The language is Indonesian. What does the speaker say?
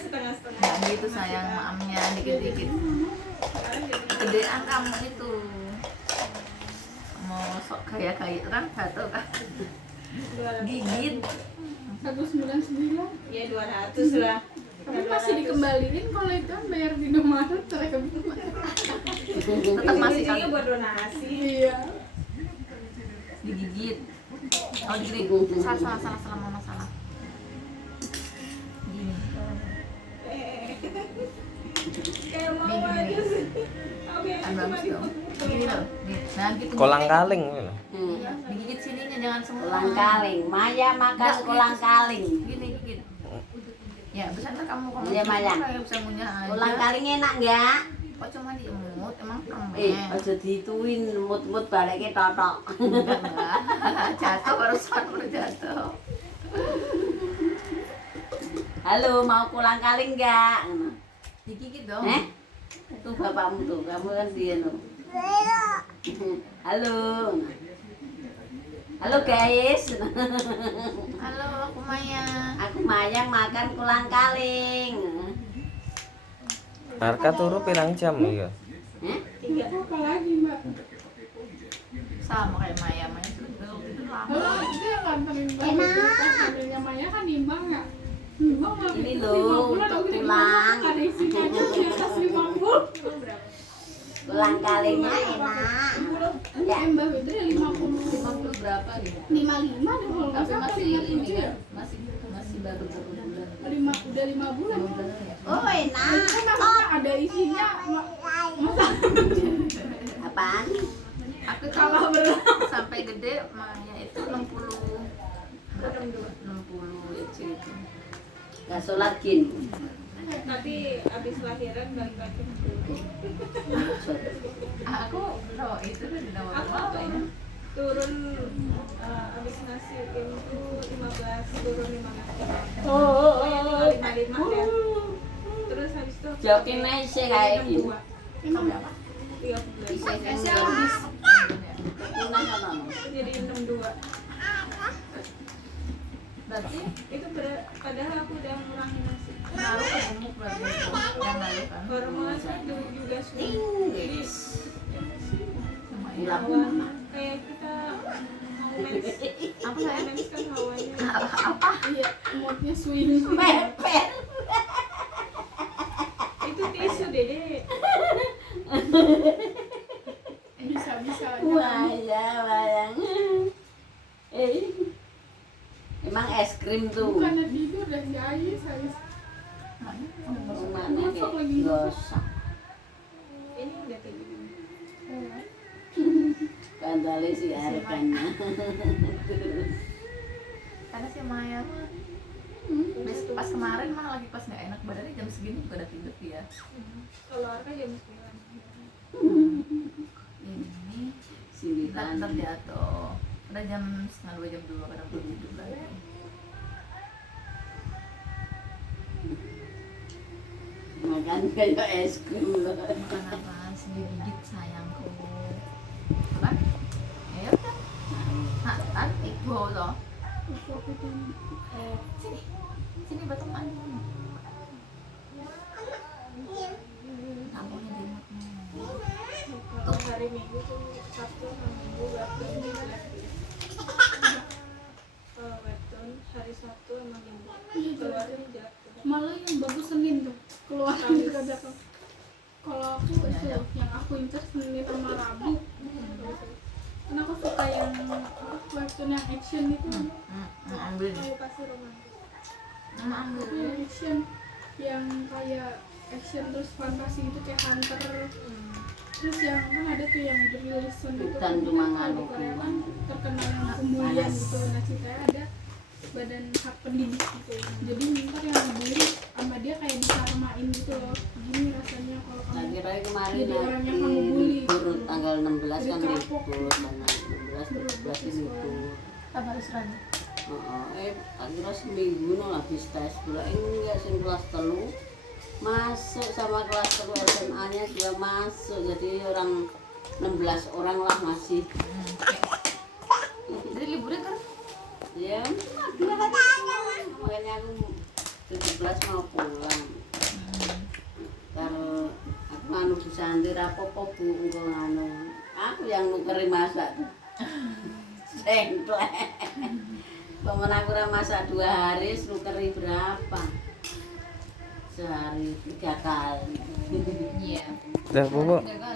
setengah-setengah. Nah, gitu sayang maamnya dikit-dikit. Gedean kamu itu. Mau sok kayak orang satu kan. Gigit. 199. Ya 200 lah. Tapi masih dikembaliin kalau itu kan bayar di Indomaret Tetap Masih masih ujungnya kan buat donasi. Iya. digigit. Oh digigit. Salah mama salah. Gini. Kayak mau aja sih. Oke, Kan cuma bagus dong. Gini loh. Nih. Nah gitu. Kolang-kaling gitu. Digigit sininya jangan semua. Kolang-kaling. Maya makan kolang-kaling. Gini gigit. Ya, bisa ntar kamu Iya, Maya. kayak bisa ngunyah aja. Kolang-kaling enak enggak? Kok cuma diemut, emang kamu? Aja dituin mut-mut baleke totok. Enggak. Jatuh barusan udah jatuh. Halo, mau kolang-kaling enggak? Digigit dong. Tuh bapakmu tuh, kamu kan dia tuh. Halo. Halo guys. Halo, aku Maya. Aku Mayang makan kolang-kaling. Arka turu pirang jam ya? Apa lagi, Mbak? Sama kayak Maya, Maya itu lama. Halo, itu yang nganterin Enak. Mobilnya Maya kan nimbang ya? Nimbang Mbak. Ini loh, untuk tulang. Ada isinya aja di atas 50. Kolang-kalingnya enak. Ya. Mbak itu ya 50. 50 berapa gitu? 55 deh kalau nggak Tapi salah, masih 57 ini ya? kan, masih baru berapa bulan. Udah 5 bulan. 5 bulan ya. Oh enak. Itu kan maksudnya ada isinya. Masa Apaan? Aku kalah tuh berat. sampai gede Maya itu 60 berapa? 60 ya itu. Gak sholat gin. Tapi abis lahiran balik lagi. Aku no itu kan nomor Aku apa ya? turun abis nasi itu 15 turun 15. Oh, Pokoknya tinggal 55 ya. Terus habis itu Jokin aja kayak gitu. 62. Emang berapa? 13. Esnya habis. Jadi 62. Berarti Itu padahal aku udah ngurangin nasi. ngaruh ke gemuk berarti itu. Yang ngaruh kan. Hormonnya tuh juga sudah. Jadi Lumayan. hawa kayak kita mau mens. Apa saya? Mens kan hawanya. Apa? Iya, moodnya swing. Mepet. Itu tisu dede. Bisa-bisa aja. Bayang. Emang es krim tuh. Bukannya tidur dan jahit saya. Mana kayak gosok. Ini udah kayak gini. Kandali si harganya. Karena si Maya mah pas kemarin mah lagi pas nggak enak badannya jam segini juga udah tidur dia. Kalau Arka jam 9. Ini Silihan. ntar jatuh. Udah jam setengah 2 jam 2 kadang belum tidur lagi. Makan kayak es krim. Bukan apa sih gigit sayangku. Kan? Ya udah. Nah, kan ibu loh. Sini. Sini batu mandi. Tampungnya di Kalau hari Minggu tuh Sabtu sama Minggu webtoon. Kalau webtoon hari Sabtu sama Minggu keluarnya jatuh. Malah yang bagus Senin tuh keluar juga ada tuh. Kalau aku itu yang aku incer Senin sama Rabu. Karena aku suka yang webtoon yang action itu. ambil nih. Aku pasti romantis. Ambil. Yang action yang kayak action terus fantasi gitu kayak Hunter. Terus yang kan ada tuh yang berilis gitu. Bukan cuma Kalau di nganu. Korea kan terkenal yang pembulian gitu. Nah ceritanya ada badan hak pendidik gitu. Jadi ntar yang dibully sama dia kayak disamain gitu loh. Gini rasanya kalau Nah, kamu kira kemarin jadi orang yang nanti kamu bully. libur tanggal 16 kan Jadi kapok. libur, tanggal 16 17 ini libur. Apa harus rani? Tak kira seminggu no habis tes pula ini ya sing kelas telu masuk sama kelas telu SMA nya juga masuk jadi orang 16 orang lah masih Jadi liburnya kan ya makanya aku 17 mau pulang anu Bu Santi rapopo Bu engko anu. Aku yang nukeri masak. Sengklek. Paman aku ora masak 2 hari, nukeri berapa? Sehari 3 kali. Iya. Dah, Bu. 3 kali.